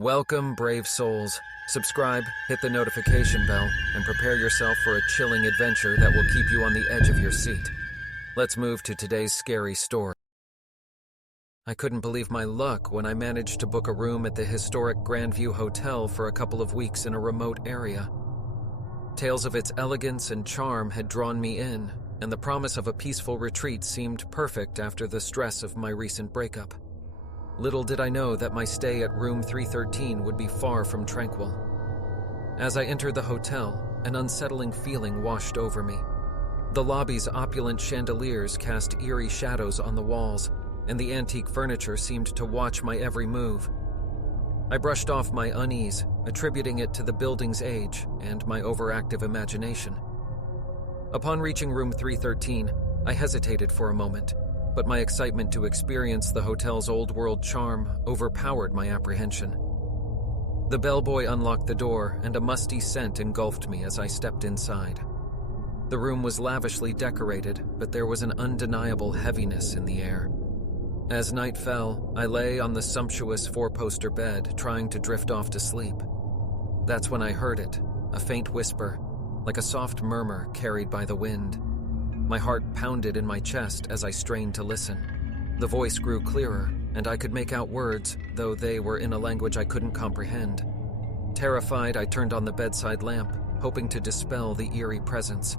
Welcome, brave souls. Subscribe, hit the notification bell, and prepare yourself for a chilling adventure that will keep you on the edge of your seat. Let's move to today's scary story. I couldn't believe my luck when I managed to book a room at the historic Grandview Hotel for a couple of weeks in a remote area. Tales of its elegance and charm had drawn me in, and the promise of a peaceful retreat seemed perfect after the stress of my recent breakup. Little did I know that my stay at room 313 would be far from tranquil. As I entered the hotel, an unsettling feeling washed over me. The lobby's opulent chandeliers cast eerie shadows on the walls, and the antique furniture seemed to watch my every move. I brushed off my unease, attributing it to the building's age and my overactive imagination. Upon reaching room 313, I hesitated for a moment, but my excitement to experience the hotel's old-world charm overpowered my apprehension. The bellboy unlocked the door, and a musty scent engulfed me as I stepped inside. The room was lavishly decorated, but there was an undeniable heaviness in the air. As night fell, I lay on the sumptuous four-poster bed, trying to drift off to sleep. That's when I heard it, a faint whisper, like a soft murmur carried by the wind. My heart pounded in my chest as I strained to listen. The voice grew clearer, and I could make out words, though they were in a language I couldn't comprehend. Terrified, I turned on the bedside lamp, hoping to dispel the eerie presence.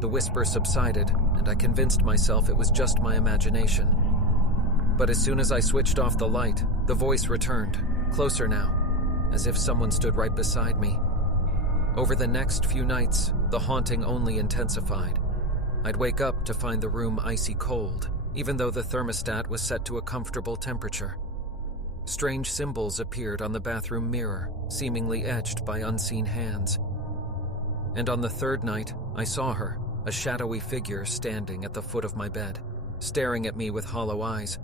The whisper subsided, and I convinced myself it was just my imagination. But as soon as I switched off the light, the voice returned, closer now, as if someone stood right beside me. Over the next few nights, the haunting only intensified. I'd wake up to find the room icy cold, even though the thermostat was set to a comfortable temperature. Strange symbols appeared on the bathroom mirror, seemingly etched by unseen hands. And on the third night, I saw her, a shadowy figure standing at the foot of my bed, staring at me with hollow eyes.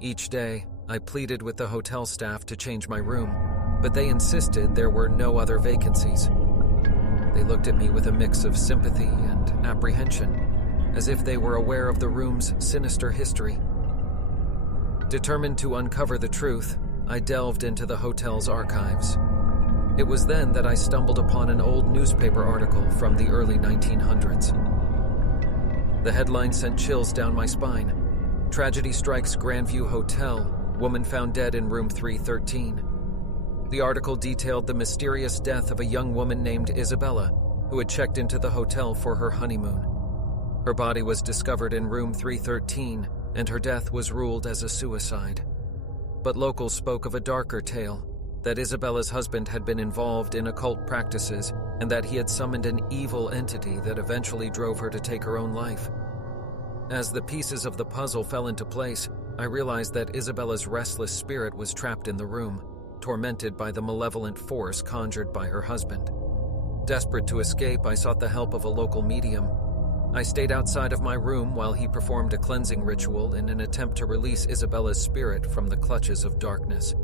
Each day, I pleaded with the hotel staff to change my room, but they insisted there were no other vacancies. They looked at me with a mix of sympathy and apprehension, as if they were aware of the room's sinister history. Determined to uncover the truth, I delved into the hotel's archives. It was then that I stumbled upon an old newspaper article from the early 1900s. The headline sent chills down my spine. Tragedy strikes Grandview Hotel, woman found dead in room 313. The article detailed the mysterious death of a young woman named Isabella, who had checked into the hotel for her honeymoon. Her body was discovered in room 313, and her death was ruled as a suicide. But locals spoke of a darker tale, that Isabella's husband had been involved in occult practices and that he had summoned an evil entity that eventually drove her to take her own life. As the pieces of the puzzle fell into place, I realized that Isabella's restless spirit was trapped in the room, tormented by the malevolent force conjured by her husband. Desperate to escape, I sought the help of a local medium. I stayed outside of my room while he performed a cleansing ritual in an attempt to release Isabella's spirit from the clutches of darkness.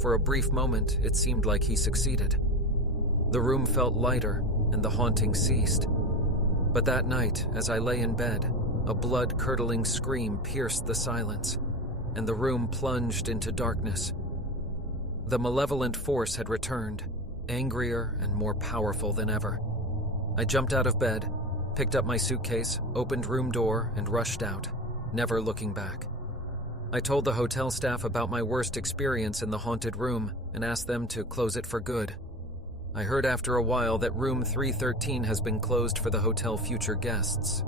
For a brief moment, it seemed like he succeeded. The room felt lighter, and the haunting ceased. But that night, as I lay in bed, a blood-curdling scream pierced the silence, and the room plunged into darkness. The malevolent force had returned, angrier and more powerful than ever. I jumped out of bed, picked up my suitcase, opened room door, and rushed out, never looking back. I told the hotel staff about my worst experience in the haunted room and asked them to close it for good. I heard after a while that room 313 has been closed for the hotel future guests,